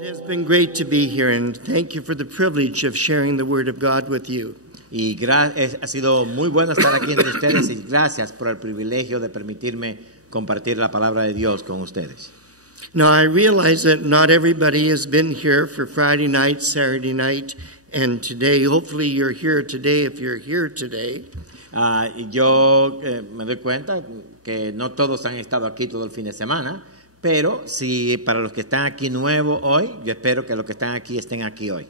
It has been great to be here, and thank you for the privilege of sharing the Word of God with you. Y ha sido muy bueno estar aquí entre ustedes y gracias por el privilegio de permitirme compartir la palabra de Dios con ustedes. Now, I realize that not everybody has been here for Friday night, Saturday night, and today. Hopefully you're here today if you're here today. Yo me doy cuenta que no todos han estado aquí todo el fin de semana, pero si para los que están aquí nuevos hoy, yo espero que los que están aquí estén aquí hoy.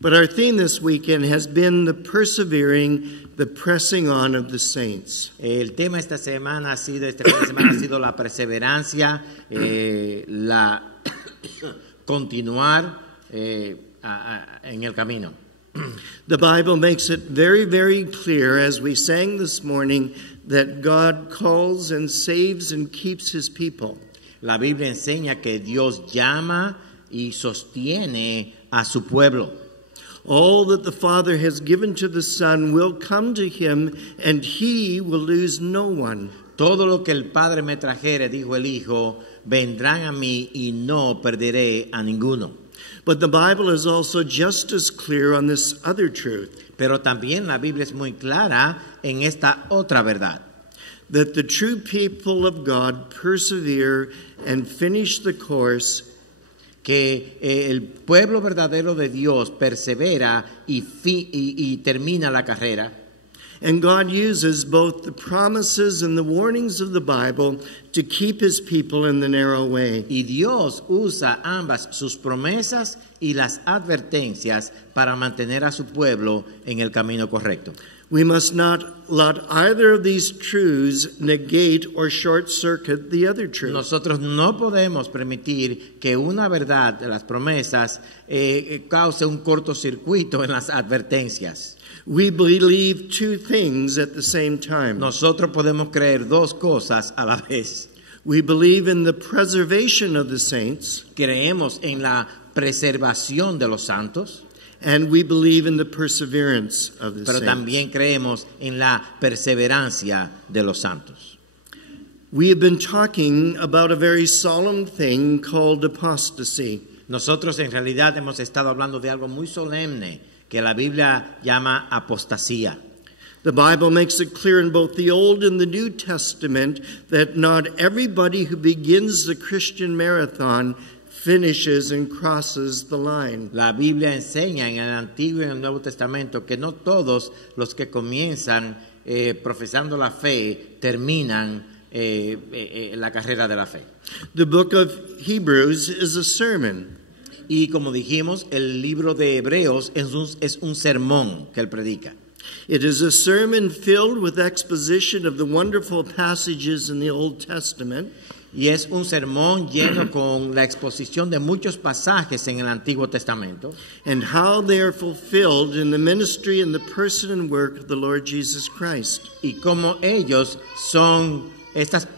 But our theme this weekend has been the persevering, the pressing on of the saints. El tema este fin de semana ha sido la perseverancia, la continuar en el camino. The Bible makes it very, very clear, as we sang this morning, that God calls and saves and keeps His people. La Biblia enseña que Dios llama y sostiene a su pueblo. All that the Father has given to the Son will come to Him, and He will lose no one. Todo lo que el Padre me trajere, dijo el Hijo, vendrán a mí y no perderé a ninguno. But the Bible is also just as clear on this other truth. Pero también la Biblia es muy clara en esta otra verdad. That the true people of God persevere and finish the course. Que el pueblo verdadero de Dios persevera y termina la carrera. And God uses both the promises and the warnings of the Bible to keep His people in the narrow way. Y Dios usa ambas, sus promesas y las advertencias, para mantener a su pueblo en el camino correcto. We must not let either of these truths negate or short-circuit the other truth. Nosotros no podemos permitir que una verdad de las promesas cause un cortocircuito en las advertencias. We believe two things at the same time. Nosotros podemos creer dos cosas a la vez. We believe in the preservation of the saints. Creemos en la preservación de los santos. And we believe in the perseverance of the Pero saints. también creemos en la perseverancia de los santos. We have been talking about a very solemn thing called apostasy. Nosotros en realidad hemos estado hablando de algo muy solemne que la Biblia llama apostasía. The Bible makes it clear in both the Old and the New Testament that not everybody who begins the Christian marathon finishes and crosses the line. La Biblia enseña en el Antiguo y en el Nuevo Testamento que no todos los que comienzan profesando la fe terminan la carrera de la fe. The book of Hebrews is a sermon. Y como dijimos, el libro de Hebreos es un sermón que él predica. It is a sermon filled with exposition of the wonderful passages in the Old Testament. Y es un sermón lleno con la exposición de muchos pasajes en el Antiguo Testamento. And how they are fulfilled in the ministry and the person and work of the Lord Jesus Christ. Y cómo ellos son, estas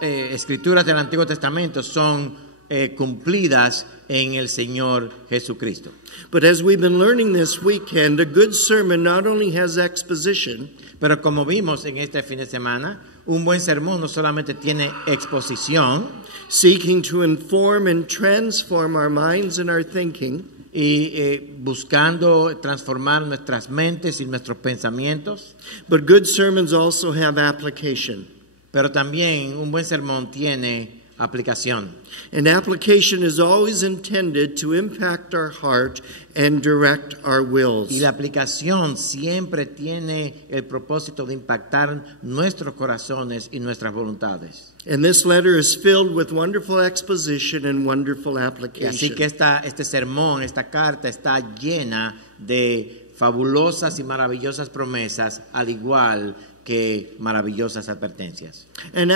escrituras del Antiguo Testamento son cumplidas en el Señor Jesucristo. But as we've been learning this weekend, a good sermon not only has exposition, pero como vimos en este fin de semana, un buen sermón no solamente tiene exposición, seeking to inform and transform our minds and our thinking, y buscando transformar nuestras mentes y nuestros pensamientos, but good sermons also have application. Pero también un buen sermón tiene aplicación. And application is always intended to impact our heart and direct our wills. Y la aplicación siempre tiene el propósito de impactar nuestros corazones y nuestras voluntades. And this letter is filled with wonderful exposition and wonderful Y application. así que este sermón, esta carta está llena de fabulosas y maravillosas promesas, al igual que maravillosas advertencias. And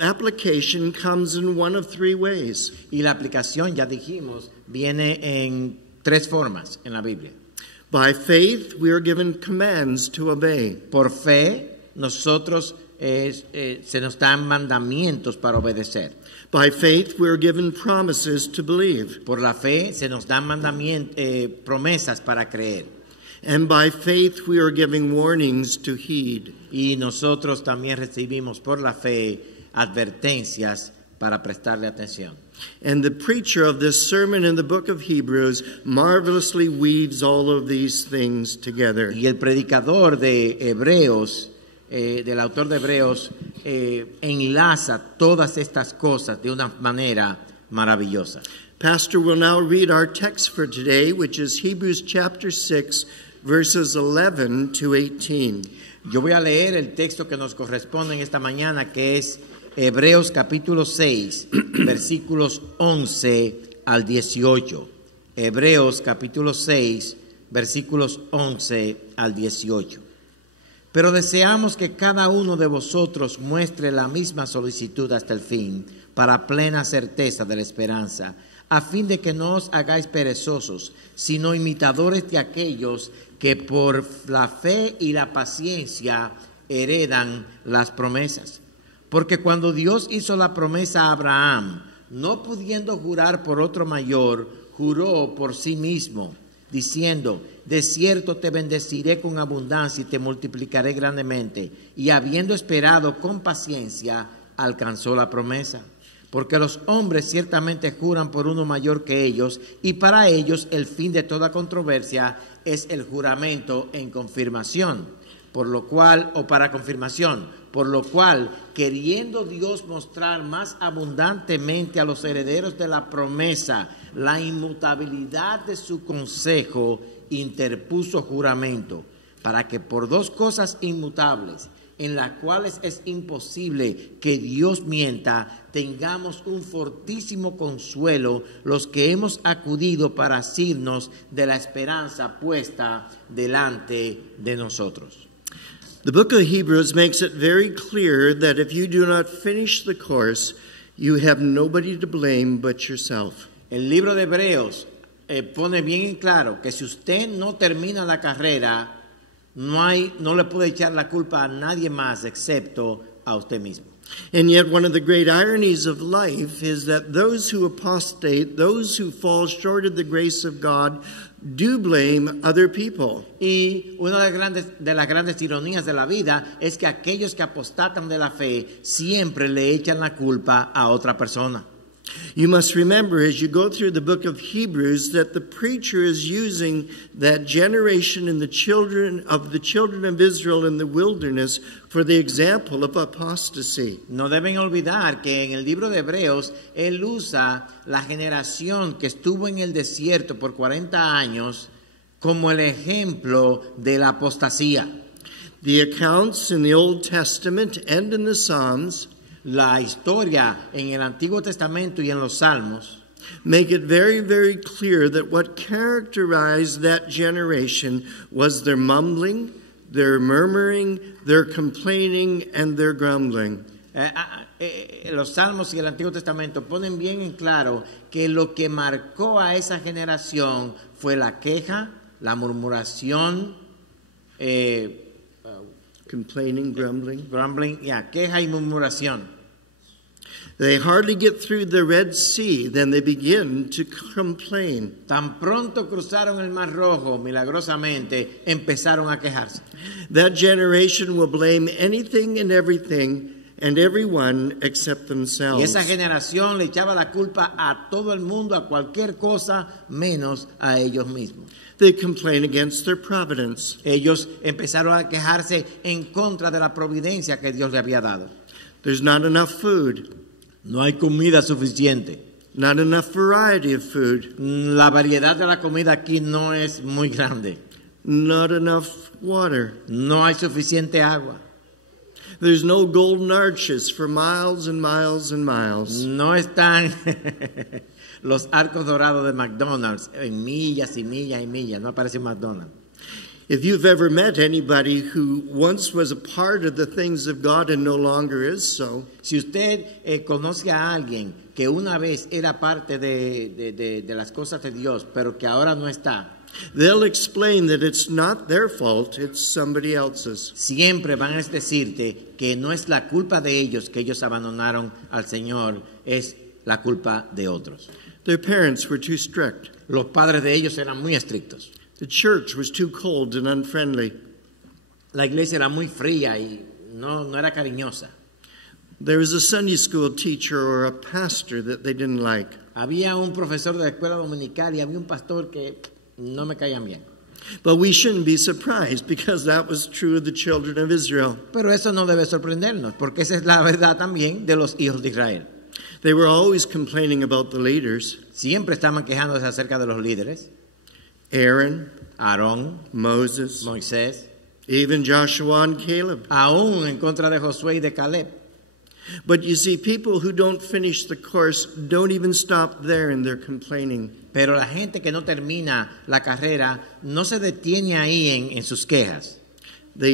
application comes in one of three ways. Y la aplicación, ya dijimos, viene en tres formas en la Biblia. By faith, we are given commands to obey. Por fe, nosotros se nos dan mandamientos para obedecer. By faith, we are given promises to believe. Por la fe, se nos dan promesas para creer. And by faith, we are giving warnings to heed. Y nosotros también recibimos por la fe advertencias para prestarle atención. And the preacher of this sermon in the book of Hebrews marvelously weaves all of these things together. Y el predicador de Hebreos, del autor de Hebreos, enlaza todas estas cosas de una manera maravillosa. Pastor will now read our text for today, which is Hebrews chapter 6, verses 11 to 18. Yo voy a leer el texto que nos corresponde en esta mañana, que es Hebreos capítulo 6, versículos 11 al 18. Hebreos capítulo 6, versículos 11 al 18. Pero deseamos que cada uno de vosotros muestre la misma solicitud hasta el fin, para plena certeza de la esperanza, a fin de que no os hagáis perezosos, sino imitadores de aquellos que por la fe y la paciencia heredan las promesas. Porque cuando Dios hizo la promesa a Abraham, no pudiendo jurar por otro mayor, juró por sí mismo, diciendo: de cierto te bendeciré con abundancia y te multiplicaré grandemente. Y habiendo esperado con paciencia, alcanzó la promesa. Porque los hombres ciertamente juran por uno mayor que ellos, y para ellos el fin de toda controversia es el juramento en confirmación, por lo cual, o para confirmación, por lo cual, queriendo Dios mostrar más abundantemente a los herederos de la promesa la inmutabilidad de su consejo, interpuso juramento, para que por dos cosas inmutables, en las cuales es imposible que Dios mienta, tengamos un fortísimo consuelo los que hemos acudido para asirnos de la esperanza puesta delante de nosotros. The book of Hebrews makes it very clear that if you do not finish the course, you have nobody to blame but yourself. El libro de Hebreos pone bien en claro que si usted no termina la carrera, no le puede echar la culpa a nadie más excepto a usted mismo. And yet one of the great ironies of life is that those who apostate, those who fall short of the grace of God, do blame other people. Y una de las grandes ironías de la vida es que aquellos que apostatan de la fe siempre le echan la culpa a otra persona. You must remember as you go through the book of Hebrews that the preacher is using that generation in the children of Israel in the wilderness for the example of apostasy. No deben olvidar que en el libro de Hebreos él usa la generación que estuvo en el desierto por 40 años como el ejemplo de la apostasía. The accounts in the Old Testament and in the Psalms La historia en el Antiguo Testamento y en los Salmos make it very, very clear that what characterized that generation was their mumbling, their murmuring, their complaining, and their grumbling. Los Salmos y el Antiguo Testamento ponen bien en claro que lo que marcó a esa generación fue la queja, la murmuración, Complaining, grumbling. Queja y murmuración. They hardly get through the Red Sea, then they begin to complain. Tan pronto cruzaron el Mar Rojo, milagrosamente, empezaron a quejarse. That generation will blame anything and everything and everyone except themselves. Y esa generación le echaba la culpa a todo el mundo, a cualquier cosa, menos a ellos mismos. They complain against their providence. Ellos empezaron a quejarse en contra de la providencia que Dios le había dado. There's not enough food. No hay comida suficiente. Not enough variety of food. La variedad de la comida aquí no es muy grande. Not enough water. No hay suficiente agua. There's no golden arches for miles and miles and miles. No están los arcos dorados de McDonald's en millas y millas y millas. No aparece McDonald's. If you've ever met anybody who once was a part of the things of God and no longer is so, si usted conoce a alguien que una vez era parte de las cosas de Dios, pero que ahora no está, they'll explain that it's not their fault, it's somebody else's. Siempre van a decirte que no es la culpa de ellos que ellos abandonaron al Señor, es la culpa de otros. Their parents were too strict. Los padres de ellos eran muy estrictos. The church was too cold and unfriendly. La iglesia era muy fría y no era cariñosa. There was a Sunday school teacher or a pastor that they didn't like. Había un profesor de la escuela dominical y había un pastor que no me caían bien. But we shouldn't be surprised because that was true of the children of Israel. Pero eso no debe sorprendernos, porque esa es la verdad también de los hijos de Israel. They were always complaining about the leaders. Siempre estaban quejándose acerca de los líderes. Aaron, Aarón, Moses, Moisés, even Joshua and Caleb. aún en contra de Josué y de Caleb. But you see, people who don't finish the course don't even stop there in their complaining. Pero la gente que no termina la carrera no se detiene ahí en sus quejas. They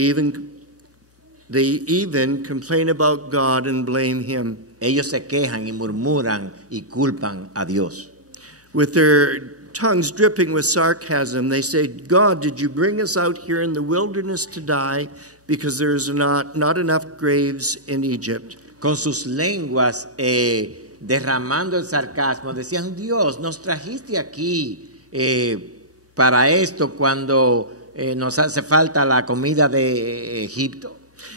even complain about God and blame Him. Ellos se quejan y murmuran y culpan a Dios. With their tongues dripping with sarcasm, they say, God, did you bring us out here in the wilderness to die because there's not enough graves in Egypt? Con sus lenguas derramando el sarcasmo, decían, Dios, nos trajiste aquí para esto cuando nos hace falta la comida de Egipto.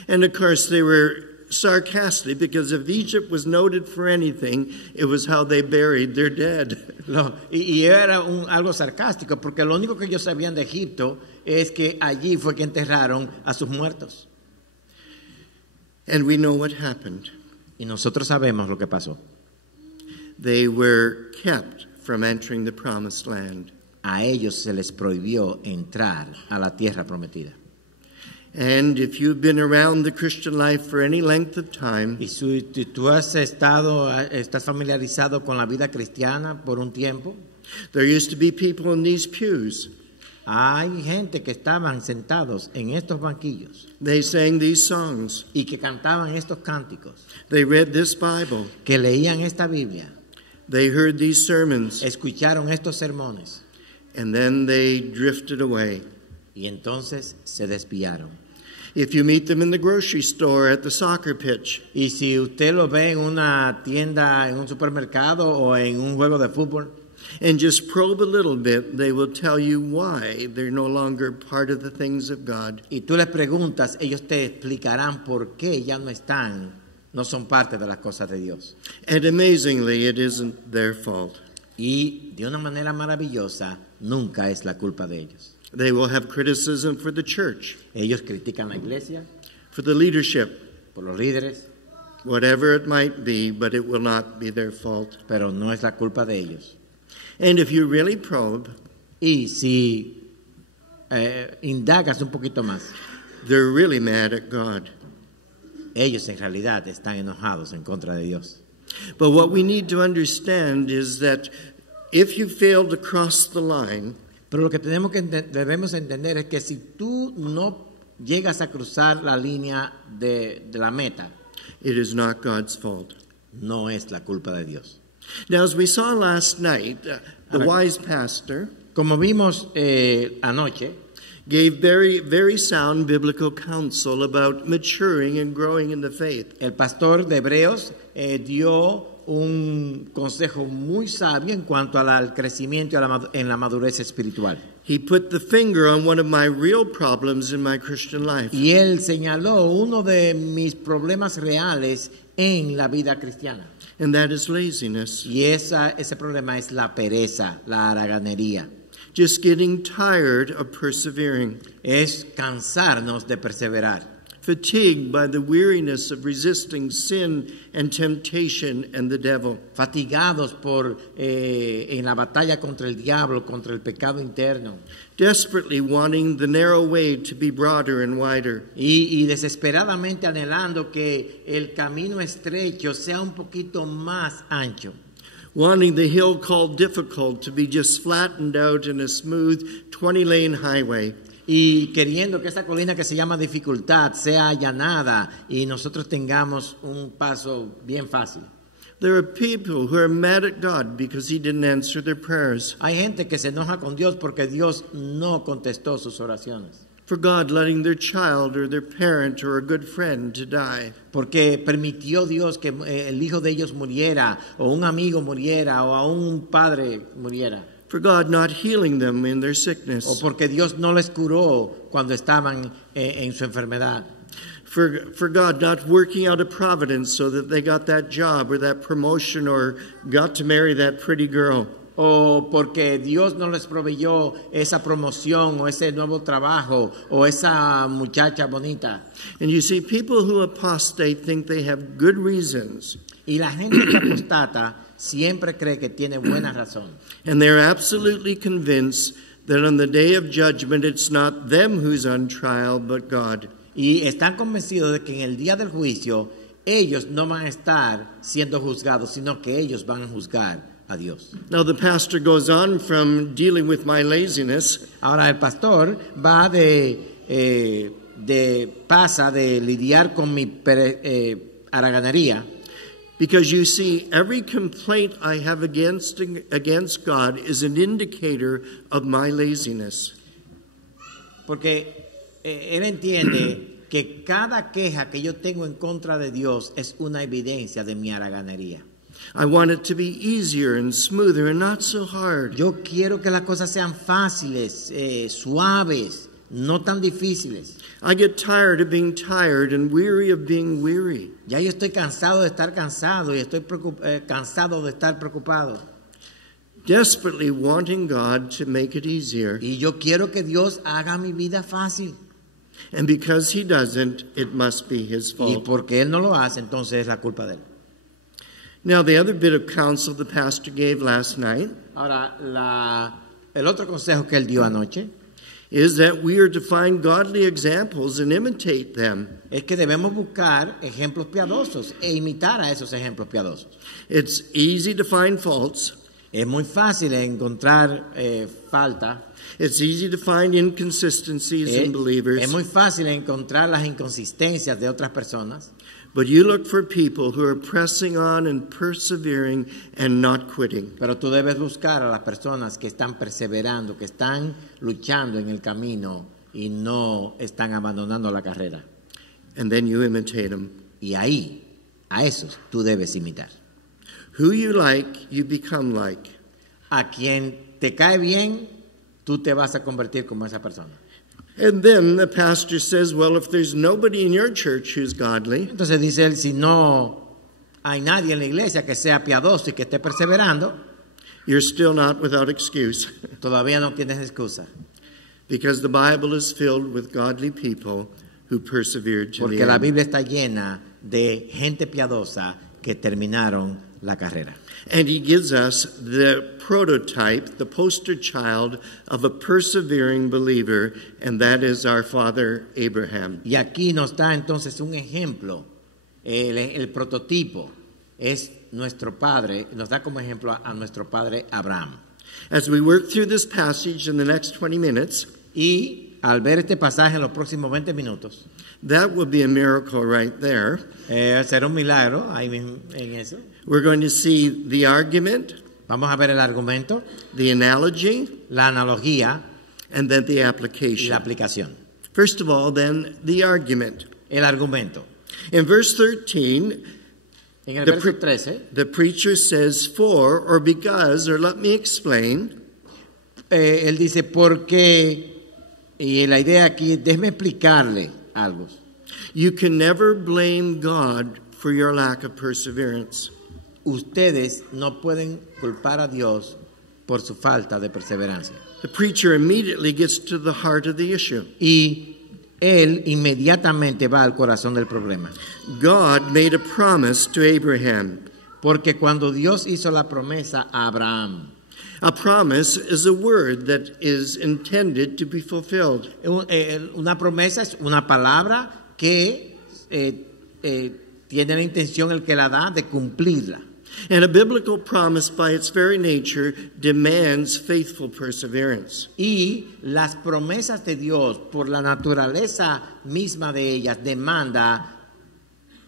And of course they were sarcastic because if Egypt was noted for anything, it was how they buried their dead. Y era algo sarcástico porque lo único que ellos sabían de Egipto es que allí fue que enterraron a sus muertos. And we know what happened. Y nosotros sabemos lo que pasó. They were kept from entering the promised land. A ellos se les prohibió entrar a la tierra prometida. And if you've been around the Christian life for any length of time, Y si tú estás familiarizado con la vida cristiana por un tiempo, there used to be people in these pews. hay gente que estaban sentados en estos banquillos They sang these songs. y que cantaban estos cánticos, They read this Bible. que leían esta Biblia, They heard these sermons. escucharon estos sermones And then they drifted away. y entonces se desviaron. If you meet them in the grocery store, at the soccer pitch, Y si usted lo ve en una tienda, en un supermercado o en un juego de fútbol, and just probe a little bit, they will tell you why they're no longer part of the things of God. y tú les preguntas, ellos te explicarán por qué ya no son parte de las cosas de Dios. And amazingly, it isn't their fault. Y de una manera maravillosa, nunca es la culpa de ellos. They will have criticism for the church, Ellos critican la iglesia, for the leadership, por los líderes, whatever it might be, but it will not be their fault. pero no es la culpa de ellos. And if you really probe, Y si indagas un poquito más, they're really mad at God. ellos en realidad están enojados en contra de Dios. But what we need to understand is that if you fail to cross the line, Pero lo que debemos entender es que si tú no llegas a cruzar la línea de la meta, it is not God's fault. no es la culpa de Dios. Now, as we saw last night, the wise pastor Como vimos anoche, gave very, very sound biblical counsel about maturing and growing in the faith. el pastor de Hebreos dio un consejo muy sabio en cuanto al crecimiento en la madurez espiritual. He put the finger on one of my real problems in my Christian life. Y él señaló uno de mis problemas reales en la vida cristiana. And that is laziness. Y ese problema es la pereza, la haraganería. Just getting tired of persevering. Es cansarnos de perseverar. Fatigued by the weariness of resisting sin and temptation and the devil. Fatigados en la batalla contra el diablo, contra el pecado interno. Desperately wanting the narrow way to be broader and wider. Y desesperadamente anhelando que el camino estrecho sea un poquito más ancho. Wanting the hill called difficult to be just flattened out in a smooth 20-lane highway. Y queriendo que esa colina que se llama dificultad sea allanada y nosotros tengamos un paso bien fácil. There are people who are mad at God because He didn't answer their prayers. Hay gente que se enoja con Dios porque Dios no contestó sus oraciones. For God letting their child or their parent or a good friend to die. Porque permitió Dios que el hijo de ellos muriera, o un amigo muriera, o aún un padre muriera. For God not healing them in their sickness. O porque Dios no les curó cuando estaban en su enfermedad. for God not working out a providence so that they got that job or that promotion or got to marry that pretty girl. O porque Dios no les proveyó esa promoción o ese nuevo trabajo o esa muchacha bonita. And you see, people who apostate think they have good reasons. Y la gente que apostata siempre cree que tiene buena razón. And they're absolutely convinced that on the day of judgment, it's not them who's on trial, but God. Y están convencidos de que en el día del juicio ellos no van a estar siendo juzgados, sino que ellos van a juzgar a Dios. Now the pastor goes on from dealing with my laziness. Ahora el pastor va pasa de lidiar con mi haraganería. Because you see, every complaint I have against God is an indicator of my laziness. Porque él entiende que cada queja que yo tengo en contra de Dios es una evidencia de mi haraganería. I want it to be easier and smoother and not so hard. Yo quiero que las cosas sean fáciles, suaves, no tan difíciles. I get tired of being tired and weary of being weary. Ya yo estoy cansado de estar cansado y estoy cansado de estar preocupado. Desperately wanting God to make it easier. Y yo quiero que Dios haga mi vida fácil. And because He doesn't, it must be His Y fault. porque Él no lo hace, entonces es la culpa de Él. Now, the other bit of counsel the pastor gave last night Ahora, el otro consejo que Él dio anoche is that we are to find godly examples and imitate them. es que debemos buscar ejemplos piadosos e imitar a esos ejemplos piadosos. It's easy to find faults. Es muy fácil encontrar falta. It's easy to find inconsistencies in believers. Es muy fácil encontrar las inconsistencias de otras personas. But you look for people who are pressing on and persevering and not quitting. Pero tú debes buscar a las personas que están perseverando, que están luchando en el camino y no están abandonando la carrera. And then you imitate them. Y ahí, a esos, tú debes imitar. Who you like, you become like. A quien te cae bien, tú te vas a convertir como esa persona. And then the pastor says, well, if there's nobody in your church who's godly, Entonces dice él, si no hay nadie en la iglesia que sea piadoso y que esté perseverando, you're still not without excuse. todavía no tienes excusa. Because the Bible is filled with godly people who persevered to the Porque la end. Biblia está llena de gente piadosa que terminaron la carrera. And he gives us the prototype, the poster child of a persevering believer, and that is our father Abraham. Y aquí nos da entonces un ejemplo, el prototipo es nuestro padre, nos da como ejemplo a nuestro padre Abraham. As we work through this passage in the next 20 minutes, Y al ver este pasaje en los próximos 20 minutos, that will be a miracle right there. será un milagro ahí mismo en eso. We're going to see the argument, Vamos a ver el argumento, the analogy, la analogía and then the y la application. aplicación. First of all, then, the argument. El argumento. In verse 13, En el The verso 13, the preacher says, for or because, or let me explain, él dice, porque, y la idea aquí, déjeme explicarle algo. you can never blame God for your lack of perseverance. Ustedes no pueden culpar a Dios por su falta de perseverancia. The preacher immediately gets to the heart of the issue. Y él inmediatamente va al corazón del problema. God made a promise to Abraham. Porque cuando Dios hizo la promesa a Abraham, A promise is a word that is intended to be fulfilled. una promesa es una palabra que tiene la intención el que la da de cumplirla. And a biblical promise by its very nature demands faithful perseverance. Y las promesas de Dios, por la naturaleza misma de ellas, demanda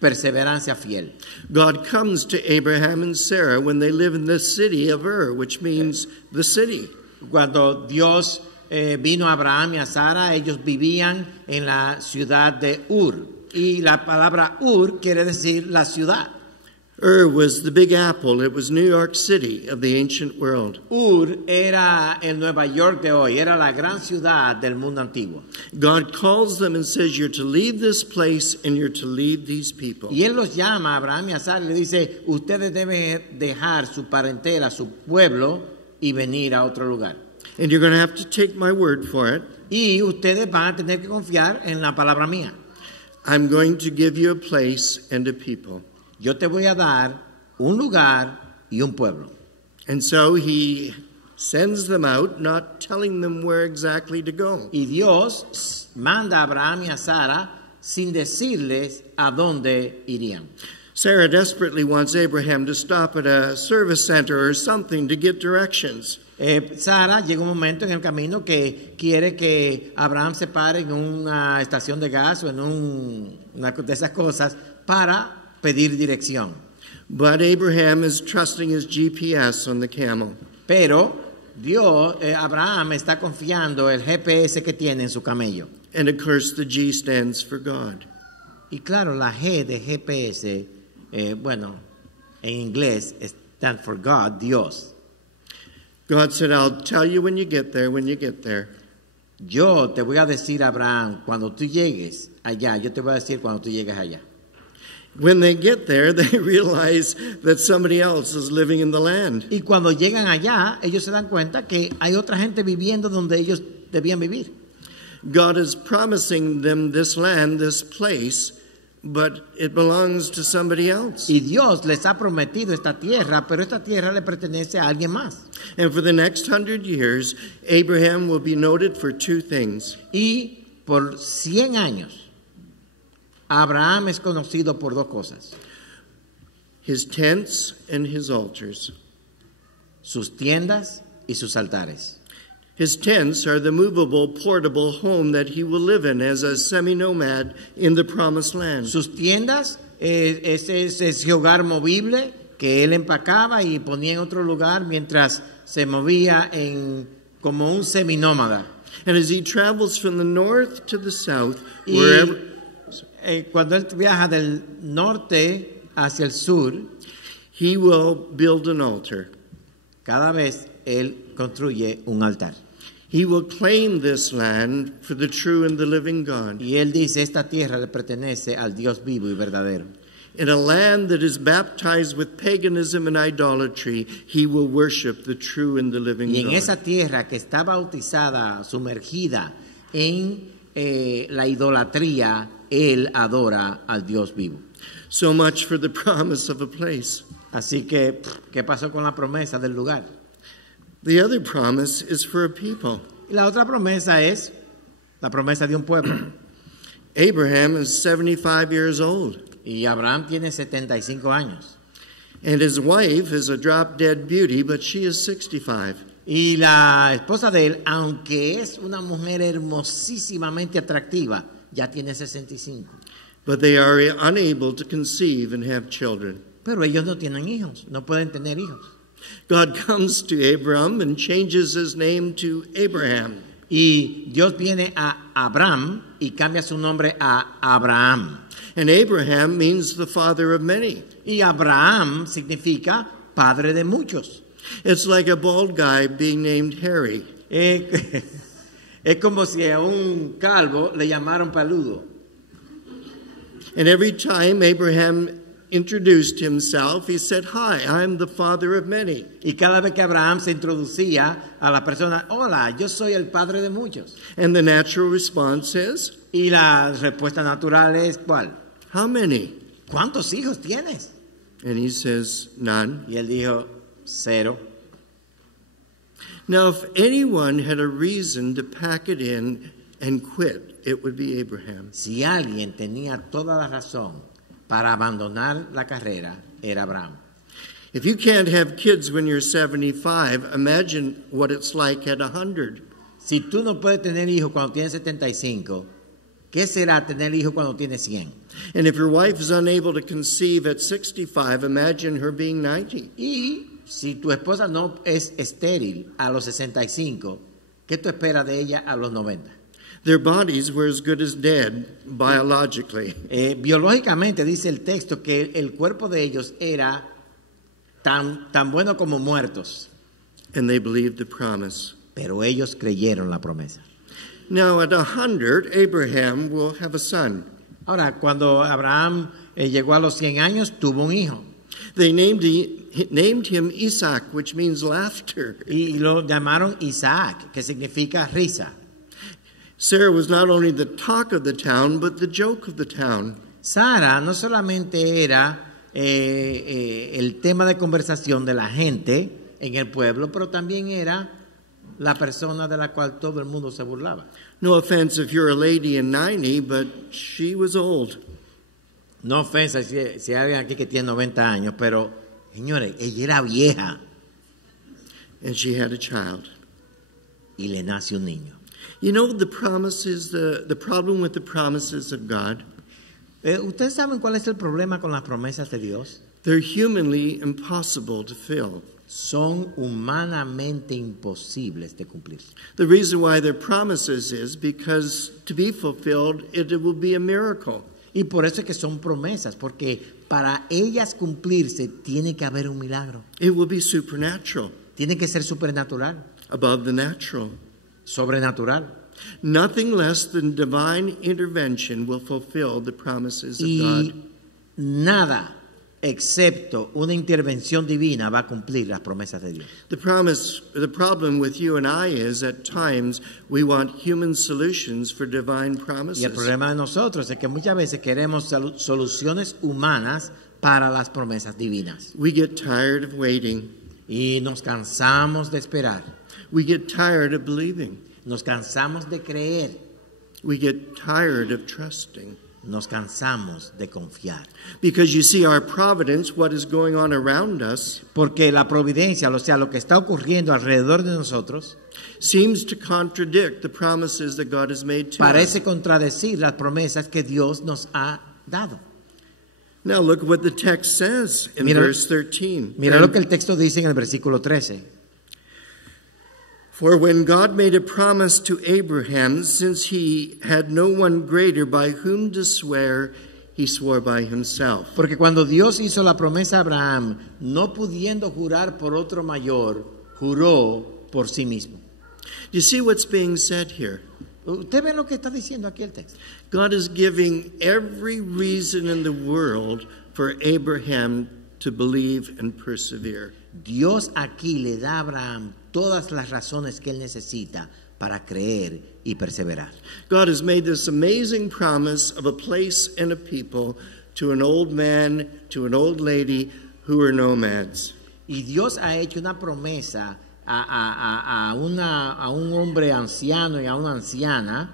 perseverancia fiel. God comes to Abraham and Sarah when they live in the city of Ur, which means the city. Cuando Dios vino a Abraham y a Sara, ellos vivían en la ciudad de Ur. Y la palabra Ur quiere decir la ciudad. Was the Big Apple. It was New York City of the ancient world. Ur era el Nueva York de hoy, era la gran ciudad del mundo antiguo. God calls them and says, you're to leave this place and you're to leave these people. Y él los llama a Abraham y a Sara y le dice, ustedes deben dejar su parentela, su pueblo y venir a otro lugar. And you're going to have to take my word for it. Y ustedes van a tener que confiar en la palabra mía. I'm going to give you a place and a people. Yo te voy a dar un lugar y un pueblo. And so he sends them out, not telling them where exactly to go. Y Dios manda a Abraham y a Sara sin decirles a dónde irían. Sarah desperately wants Abraham to stop at a service center or something to get directions. Sara llega un momento en el camino que quiere que Abraham se pare en una estación de gas o en una de esas cosas para pedir dirección. But Abraham is trusting his GPS on the camel. Pero Abraham está confiando el GPS que tiene en su camello. And of course the G stands for God. Y claro, la G de GPS, en inglés, stand for God, Dios. God said, I'll tell you when you get there, when you get there. Yo te voy a decir, Abraham, cuando tú llegues allá, yo te voy a decir cuando tú llegues allá. When they get there, they realize that somebody else is living in the land. Y cuando llegan allá, ellos se dan cuenta que hay otra gente viviendo donde ellos debían vivir. God is promising them this land, this place, but it belongs to somebody else. Y Dios les ha prometido esta tierra, pero esta tierra le pertenece a alguien más. And for the next 100 years, Abraham will be noted for two things. Y por 100 años, Abraham es conocido por dos cosas. His tents and his altars. Sus tiendas y sus altares. His tents are the movable, portable home that he will live in as a semi-nomad in the promised land. Sus tiendas es ese hogar movible que él empacaba y ponía en otro lugar mientras se movía como un seminómada. And as he travels from the north to the south, wherever... Cuando él viaja del norte hacia el sur, he will build an altar. Cada vez él construye un altar. He will claim this land for the true and the living God. Y él dice, esta tierra le pertenece al Dios vivo y verdadero. In a land that is baptized with paganism and idolatry, he will worship the true and the living God. Y en esa tierra que está bautizada, sumergida en la idolatría, él adora al Dios vivo. So much for the promise of a place. Así que, ¿qué pasó con la promesa del lugar? The other promise is for a people. Y la otra promesa es la promesa de un pueblo. Abraham is 75 years old. Y Abraham tiene 75 años. And his wife is a drop-dead beauty, but she is 65. Y la esposa de él, aunque es una mujer hermosísimamente atractiva, ya tiene 65. But they are unable to conceive and have children. Pero ellos no tienen hijos, no pueden tener hijos. God comes to Abram and changes his name to Abraham. Y Dios viene a Abraham y cambia su nombre a Abraham. And Abraham means the father of many. Y Abraham significa padre de muchos. It's like a bald guy being named Harry. Es como si a un calvo le llamaron peludo. And every time Abraham introduced himself, he said, "Hi, I'm the father of many." Y cada vez que Abraham se introducía a la persona, hola, yo soy el padre de muchos. And the natural response is, Y la respuesta natural es, ¿cuál? "How many?" ¿Cuántos hijos tienes? And he says, "None." Y él dijo, 0. Now, if anyone had a reason to pack it in and quit, it would be Abraham. Si alguien tenía toda la razón para abandonar la carrera, era Abraham. If you can't have kids when you're 75, imagine what it's like at 100. Si tú no puedes tener hijos cuando tienes 75, ¿qué será tener hijos cuando tienes 100? And if your wife is unable to conceive at 65, imagine her being 90. Y si tu esposa no es estéril a los 65, ¿qué tú esperas de ella a los 90? Their bodies were as good as dead biologically. Biológicamente dice el texto que el cuerpo de ellos era tan bueno como muertos, And they believed the promise. pero ellos creyeron la promesa. Now, at 100, Abraham will have a son. Ahora, cuando Abraham llegó a los 100 años, tuvo un hijo. They named him Isaac, which means laughter. Y lo llamaron Isaac, que significa risa. Sarah was not only the talk of the town, but the joke of the town. Sara no solamente era el tema de conversación de la gente en el pueblo, pero también era la persona de la cual todo el mundo se burlaba. No offense if you're a lady in 90, but she was old. No ofensa si hay alguien aquí que tiene 90 años, pero, señores, ella era vieja And she had a child. y le nace un niño. You know the promises, the problem with the promises of God? ¿Ustedes saben cuál es el problema con las promesas de Dios? They're humanly impossible to fill. Son humanamente imposibles de cumplir. The reason why they're promises is because to be fulfilled, it will be a miracle. Y por eso es que son promesas, porque para ellas cumplirse tiene que haber un milagro. It will be supernatural, Tiene que ser supernatural, above the natural. sobrenatural. Nothing less than divine intervention will fulfill the promises of Y God. nada excepto una intervención divina va a cumplir las promesas de Dios. The problem with you and I is at times we want human solutions for divine Y el promises. problema de nosotros es que muchas veces queremos soluciones humanas para las promesas divinas. We get tired of waiting. Y nos cansamos de esperar, We get tired of believing. nos cansamos de creer, We get tired of trusting. nos cansamos de confiar. Because you see, our providence, what is going on around us, Porque la providencia, o sea, lo que está ocurriendo alrededor de nosotros, seems to contradict the promises that God has made to us. parece contradecir las promesas que Dios nos ha dado. Now look at what the text says in Mira- verse 13. Mira lo que el texto dice en el versículo 13. For when God made a promise to Abraham, since he had no one greater by whom to swear, he swore by himself. Porque cuando Dios hizo la promesa a Abraham, no pudiendo jurar por otro mayor, juró por sí mismo. Do you see what's being said here? ¿Usted ve lo que está diciendo aquí el texto? God is giving every reason in the world for Abraham to believe and persevere. Dios aquí le da a Abraham todas las razones que él necesita para creer y perseverar. God has made this amazing promise of a place and a people to an old man, to an old lady who are nomads. Y Dios ha hecho una promesa a un hombre anciano y a una anciana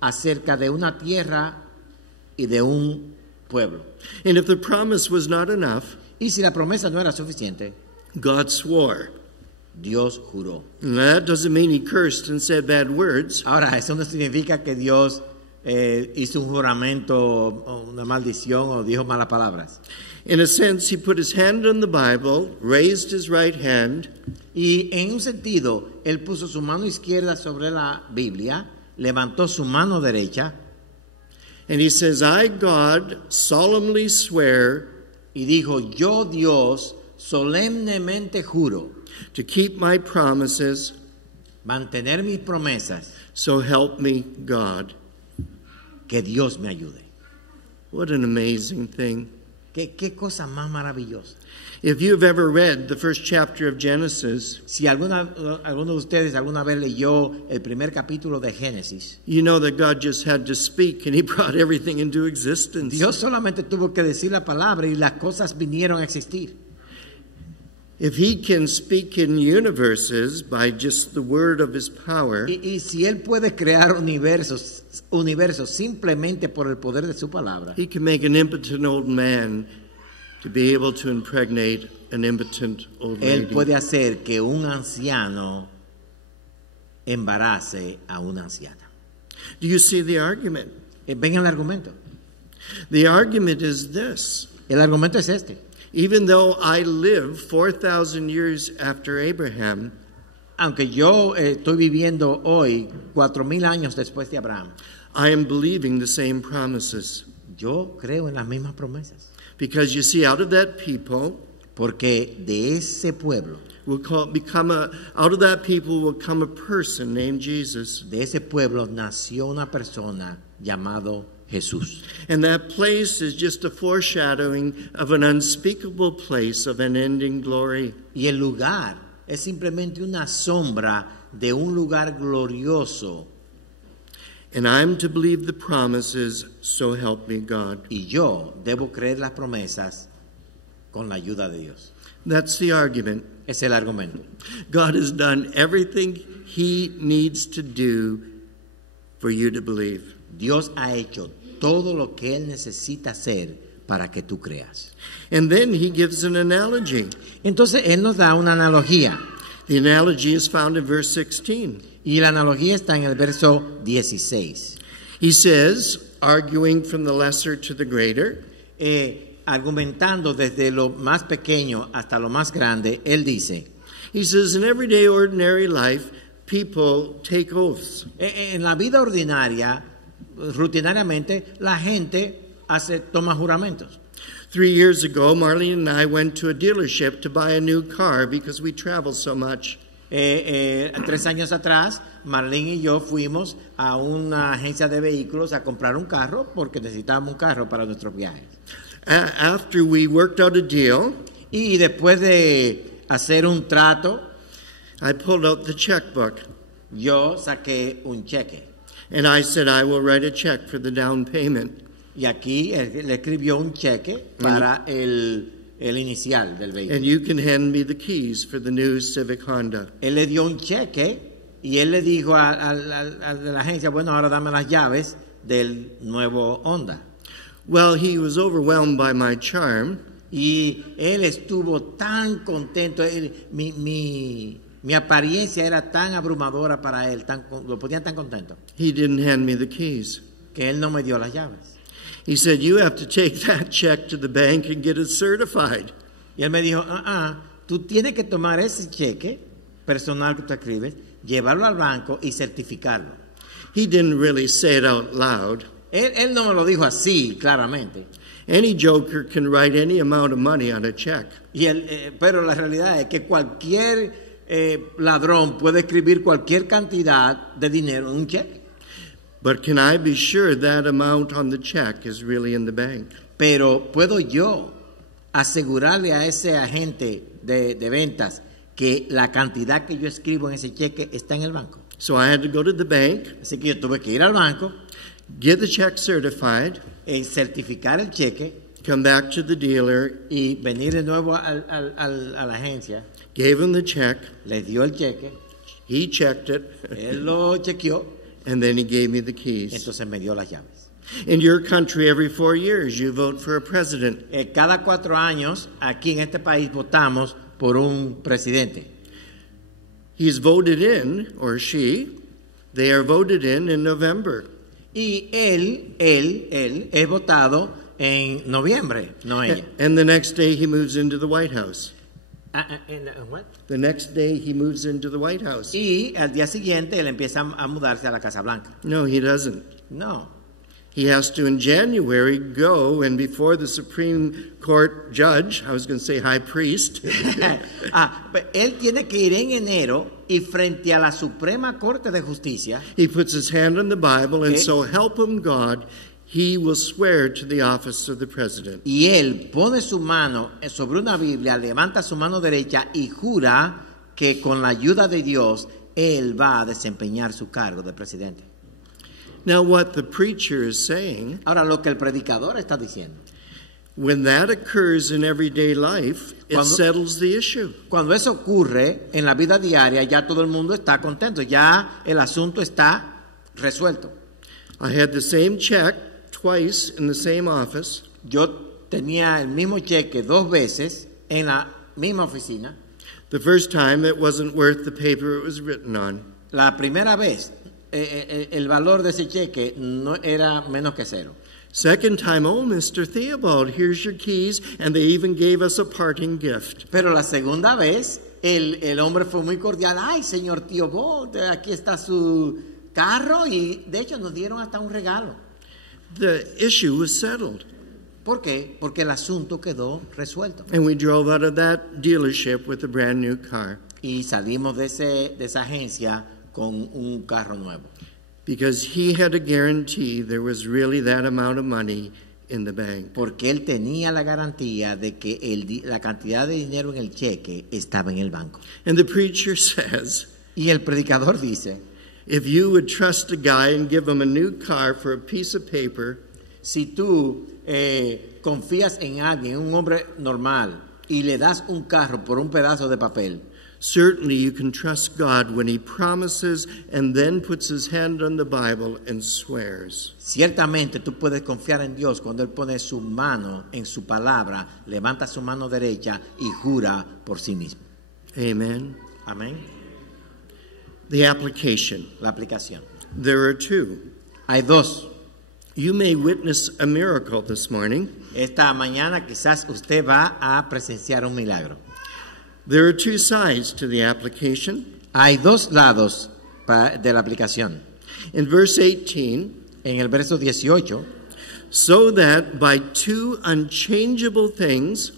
acerca de una tierra y de un pueblo. And if the promise was not enough, Y si la promesa no era suficiente, God swore. Dios juró. And that doesn't mean he cursed and said bad words. Ahora, eso no significa que Dios hizo un juramento o una maldición o dijo malas palabras. In a sense, he put his hand on the Bible, raised his right hand, Y en un sentido, él puso su mano izquierda sobre la Biblia, levantó su mano derecha and he says, I, God, solemnly swear y dijo, yo Dios solemnemente juro to keep my promises, mantener mis promesas, so help me God. que Dios me ayude. What an amazing thing. ¿Qué cosa más maravillosa? If you've ever read the first chapter of Genesis, Si alguno de ustedes alguna vez leyó el primer capítulo de Génesis, you know that God just had to speak and he brought everything into existence. Dios solamente tuvo que decir la palabra y las cosas vinieron a existir. If he can speak in universes by just the word of his power, Y si Él puede crear universos simplemente por el poder de su palabra, he can make an impotent old man to be able to impregnate an impotent old Él lady. puede hacer que un anciano embarace a una anciana. Do you see the argument? Ven el argumento. The argument is this. El argumento es este. Even though I live 4,000 years after Abraham, aunque yo estoy viviendo hoy 4,000 años después de Abraham, I am believing the same promises. yo creo en las mismas promesas. Because you see, out of that people Porque de ese pueblo, out of that people will come a person named Jesus. de ese pueblo nació una persona llamado Jesús. And that place is just a foreshadowing of an unspeakable place of unending glory. Y el lugar es simplemente una sombra de un lugar glorioso. And I'm to believe the promises, so help me God. Y yo debo creer las promesas con la ayuda de Dios. That's the argument. Es el argumento. God has done everything He needs to do for you to believe. Dios ha hecho todo lo que Él necesita hacer para que tú creas. And then He gives an analogy. Entonces Él nos da una analogía. The analogy is found in verse 16. Y la analogía está en el verso 16. He says, arguing from the lesser to the greater, Argumentando desde lo más pequeño hasta lo más grande, Él dice, he says, in everyday ordinary life, people take oaths. en la vida ordinaria, rutinariamente, la gente toma juramentos. 3 years ago, Marlene and I went to a dealership to buy a new car because we travel so much. 3 años atrás, Marlene y yo fuimos a una agencia de vehículos a comprar un carro porque necesitábamos un carro para nuestros viajes. After we worked out a deal, Y después de hacer un trato, I pulled out the checkbook yo saqué un cheque. and I said, I will write a check for the down payment. Y aquí él le escribió un cheque para el inicial del vehículo. And you can hand me the keys for the new Civic Honda. Él le dio un cheque y él le dijo a la agencia, bueno, ahora dame las llaves del nuevo Honda. Well, he was overwhelmed by my charm. Y él estuvo tan contento, mi apariencia era tan abrumadora para él, lo ponía tan contento, He didn't hand me the keys. que él no me dio las llaves. He said, you have to take that check to the bank and get it certified. Y él me dijo, tú tienes que tomar ese cheque personal que tú escribes, llevarlo al banco y certificarlo. He didn't really say it out loud. Él no me lo dijo así, claramente. Any joker can write any amount of money on a check. Pero la realidad es que cualquier ladrón puede escribir cualquier cantidad de dinero en un cheque. But can I be sure that amount on the check is really in the bank? Pero ¿puedo yo asegurarle a ese agente de ventas que la cantidad que yo escribo en ese cheque está en el banco? So I had to go to the bank, Así que yo tuve que ir al banco, get the check certified, certificar el cheque come back to the dealer, y venir de nuevo a la agencia. gave him the check, Le dio el cheque, he checked it, él lo chequeó, and then he gave me the keys. entonces me dio las llaves. In your country, every 4 years, you vote for a president. Cada 4 años, aquí en este país, votamos por un presidente. He's voted in, or she, they are voted in November. Y él es votado en noviembre, no ella. And the next day he moves into the White House. What? The next day he moves into the White House. Y al día siguiente él empieza a mudarse a la Casa Blanca. No, he doesn't. No. He has to, in January, go and before the Supreme Court judge, I was going to say high priest, Él tiene que ir en enero y frente a la Suprema Corte de Justicia, he puts his hand on the Bible, and so help him God, he will swear to the office of the president. y él pone su mano sobre una Biblia, levanta su mano derecha y jura que con la ayuda de Dios él va a desempeñar su cargo de presidente. Now, what the preacher is saying, Ahora, lo que el predicador está diciendo, when that occurs in everyday life, it settles the issue. cuando eso ocurre en la vida diaria, ya todo el mundo está contento, ya el asunto está resuelto. I had the same check twice in the same office. Yo tenía el mismo cheque 2 veces en la misma oficina. The first time, it wasn't worth the paper it was written on. La primera vez, el valor de ese cheque no era menos que 0. Second time, oh, Mr. Theobald, here's your keys, and they even gave us a parting gift. Pero la segunda vez, el hombre fue muy cordial. Ay, señor tío Bob, aquí está su carro, y de hecho nos dieron hasta un regalo. The issue was settled. ¿Por qué? Porque el asunto quedó resuelto. And we drove out of that dealership with a brand new car. Y salimos de esa agencia con un carro nuevo. Because he had a guarantee there was really that amount of money in the bank. Porque él tenía la garantía de que la cantidad de dinero en el cheque estaba en el banco. And the preacher says, Y el predicador dice, if you would trust a guy and give him a new car for a piece of paper, si tú confías en alguien, un hombre normal, y le das un carro por un pedazo de papel, certainly you can trust God when he promises and then puts his hand on the Bible and swears. ciertamente tú puedes confiar en Dios cuando Él pone su mano en su palabra, levanta su mano derecha y jura por sí mismo. Amen. Amén. The application. La aplicación. There are two. Hay dos. You may witness a miracle this morning. Esta mañana quizás usted va a presenciar un milagro. There are two sides to the application. Hay dos lados de la aplicación. In verse 18, En el verso 18, so that by two unchangeable things,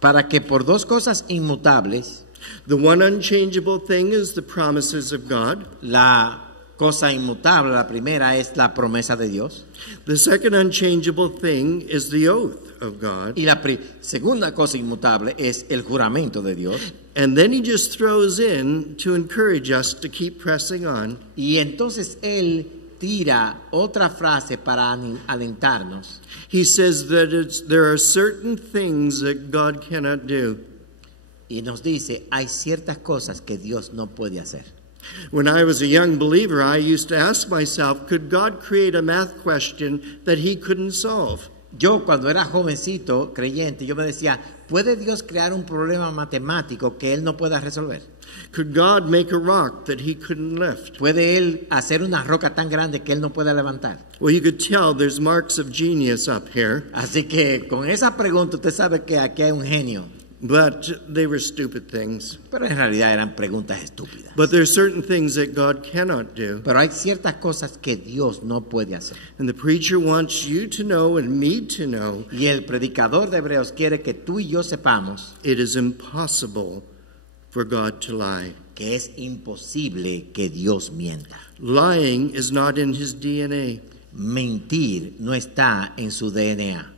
para que por dos cosas inmutables, the one unchangeable thing is the promises of God. la cosa inmutable, la primera es la promesa de Dios, The second unchangeable thing is the oath of God. y la segunda cosa inmutable es el juramento de Dios. And then he just throws in to encourage us to keep pressing on. Y entonces él tira otra frase para alentarnos. He says that there are certain things that God cannot do. Y nos dice, hay ciertas cosas que Dios no puede hacer. When I was a young believer, I used to ask myself, could God create a math question that he couldn't solve? Yo cuando era jovencito creyente, yo me decía, ¿puede Dios crear un problema matemático que Él no pueda resolver? Could God make a rock that he couldn't lift? ¿Puede Él hacer una roca tan grande que Él no pueda levantar? Well, you could tell there's marks of genius up here, Así que con esa pregunta usted sabe que aquí hay un genio. but they were stupid things. Pero en realidad eran preguntas estúpidas. But there's certain things that God cannot do. Pero hay ciertas cosas que Dios no puede hacer. And the preacher wants you to know and me to know Y el predicador de Hebreos quiere que tú y yo sepamos it is impossible for God to lie. que es imposible que Dios mienta. Lying is not in his DNA. Mentir no está en su DNA.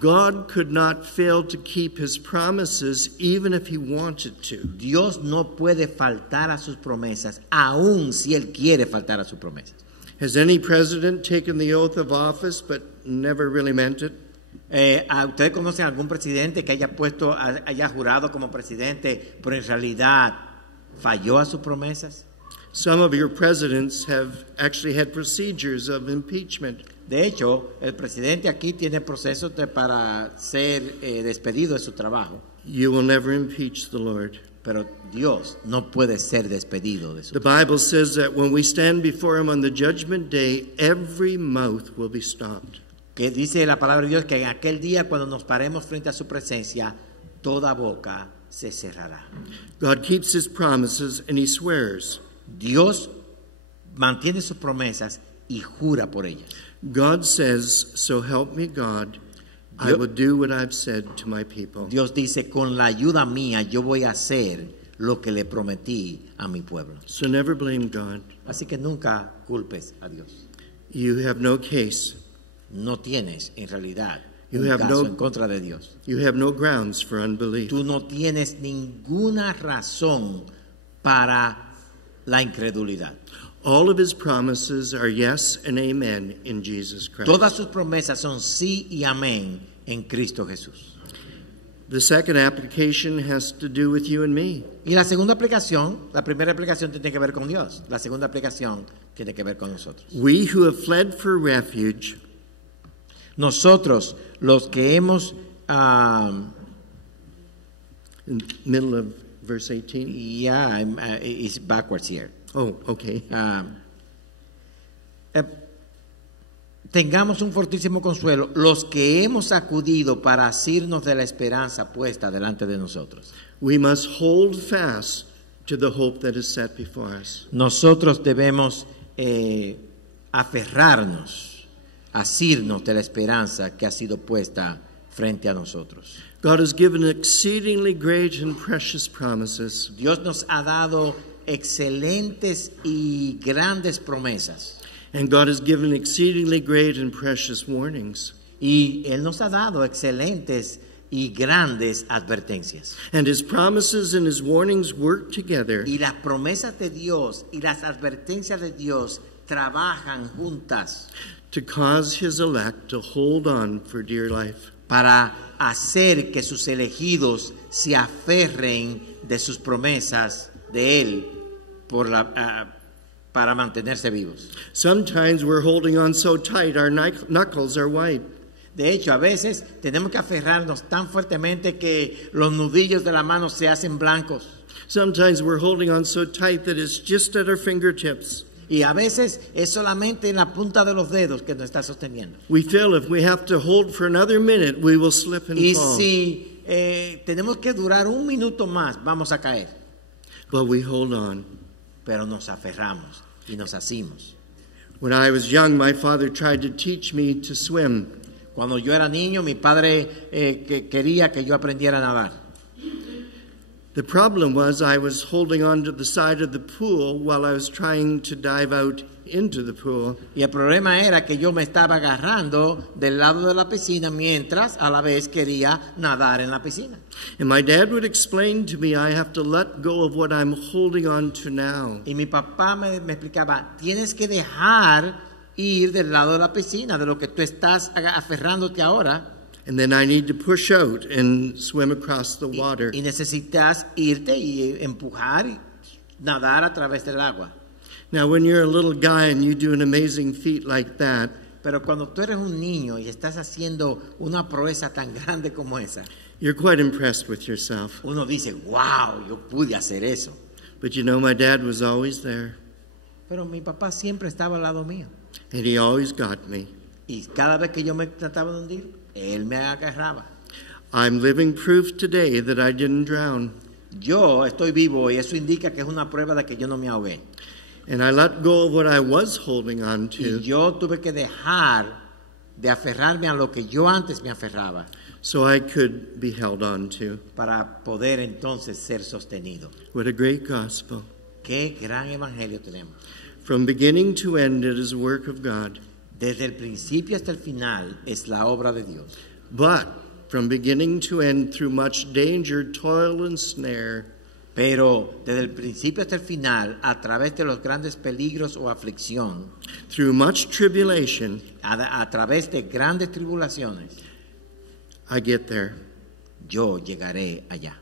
God could not fail to keep his promises even if he wanted to. Dios no puede faltar a sus promesas, aun si Él quiere faltar a sus promesas. Has any president taken the oath of office but never really meant it? ¿Ustedes conocen algún presidente que haya jurado como presidente, pero en realidad falló a sus promesas? Some of your presidents have actually had procedures of impeachment. De hecho, el presidente aquí tiene procesos para ser despedido de su trabajo. You will never impeach the Lord. Pero Dios no puede ser despedido de su The Bible says that when we stand before him on the judgment day, every mouth will be stopped. Que dice la palabra de Dios que en aquel día cuando nos paremos frente a su presencia, toda boca se cerrará. God keeps his promises and he swears. Dios mantiene sus promesas y jura por ellas. God says, so help me God, I will do what I've said to my people. Dios dice, con la ayuda mía yo voy a hacer lo que le prometí a mi pueblo. So never blame God. Así que nunca culpes a Dios. You have no case. No tienes en realidad You un have caso no- en contra de Dios. You have no grounds for unbelief. Tú no tienes ninguna razón para la incredulidad. All of his promises are yes and amen in Jesus Christ. Todas sus promesas son sí y amén en Cristo Jesús. The second application has to do with you and me. Y la segunda aplicación, la primera aplicación tiene que ver con Dios. La segunda aplicación tiene que ver con nosotros. We who have fled for refuge Nosotros, los que hemos, in the middle of verse 18. it's backwards here. Oh, okay. Tengamos un fortísimo consuelo, los que hemos acudido para asirnos de la esperanza puesta delante de nosotros. We must hold fast to the hope that is set before us. Nosotros debemos aferrarnos, asirnos de la esperanza que ha sido puesta frente a nosotros. God has given exceedingly great and precious promises. Dios nos ha dado excelentes y grandes promesas. And God has given exceedingly great and precious warnings. Y Él nos ha dado excelentes y grandes advertencias. And his promises and his warnings work together Y las promesas de Dios y las advertencias de Dios trabajan juntas to cause his elect to hold on for dear life. para hacer que sus elegidos se aferren de sus promesas de Él para mantenerse vivos. Sometimes we're holding on so tight our knuckles are white. De hecho, a veces tenemos que aferrarnos tan fuertemente que los nudillos de la mano se hacen blancos. Sometimes we're holding on so tight that it's just at our fingertips. Y a veces es solamente en la punta de los dedos que nos está sosteniendo. We feel if we have to hold for another minute, we will slip and Y fall. si tenemos que durar un minuto más, vamos a caer. But we hold on. Pero nos aferramos y nos asimos. When I was young, my father tried to teach me to swim. Cuando yo era niño, mi padre quería que yo aprendiera a nadar. The problem was I was holding on to the side of the pool while I was trying to dive out into the pool. Y el problema era que yo me estaba agarrando del lado de la piscina mientras a la vez quería nadar en la piscina. And my dad would explain to me I have to let go of what I'm holding on to now. Y mi papá me explicaba, tienes que dejar ir del lado de la piscina, de lo que tú estás aferrándote ahora. And then I need to push out and swim across the water. Y necesitas irte y empujar y nadar a través del agua. Now, when you're a little guy and you do an amazing feat like that, Pero cuando tú eres un niño y estás haciendo una proeza tan grande como esa, you're quite impressed with yourself. uno dice, wow, yo pude hacer eso. But you know, my dad was always there, Pero mi papá siempre estaba al lado mío. and he always got me. Y cada vez que yo me trataba de hundir, él me agarraba. I'm living proof today that I didn't drown. Yo estoy vivo y eso indica que es una prueba de que yo no me ahogué. And I let go of what I was holding on Y to yo tuve que dejar de aferrarme a lo que yo antes me aferraba so I could be held on to. para poder entonces ser sostenido. What a great gospel. Qué gran evangelio tenemos. From beginning to end, it is a work of God. Desde el principio hasta el final es la obra de Dios. But from beginning to end, through much danger, toil, and snare, Pero desde el principio hasta el final, a través de los grandes peligros o aflicción, through much tribulation, a través de grandes tribulaciones, I get there. yo llegaré allá.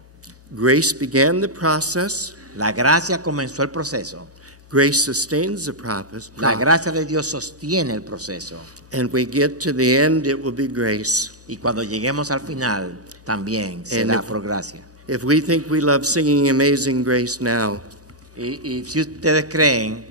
Grace began the process. La gracia comenzó el proceso. Grace sustains the process. La gracia de Dios sostiene el proceso. And we get to the end, it will be grace. Y cuando lleguemos al final, también será por gracia. If we think we love singing Amazing Grace now, Y si ustedes creen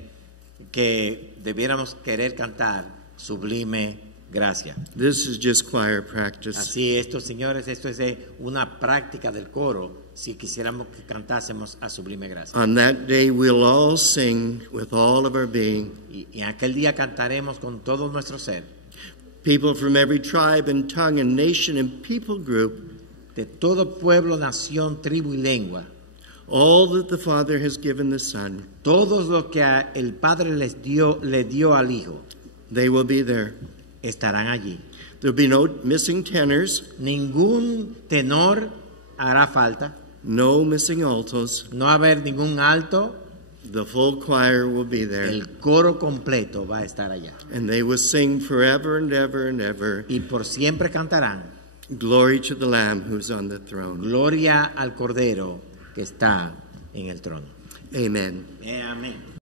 que debiéramos querer cantar Sublime Gracia. this is just choir practice. Así esto, señores, esto es una práctica del coro si quisiéramos que cantásemos a Sublime Gracia. On that day, we'll all sing with all of our being. Y en aquel día cantaremos con todo nuestro ser. People from every tribe and tongue and nation and people group, De todo pueblo, nación, tribu y lengua. all that the Father has given the Son, Todos los que el Padre le dio al Hijo they will be there. estarán allí. There'll be no missing tenors, Ningún tenor hará falta. no missing altos. No va a haber ningún alto. The full choir will be there. El coro completo va a estar allá. And they will sing forever and ever and ever. Y por siempre cantarán Glory to the Lamb who's on the throne. gloria al Cordero que está en el trono. Amen. Amén.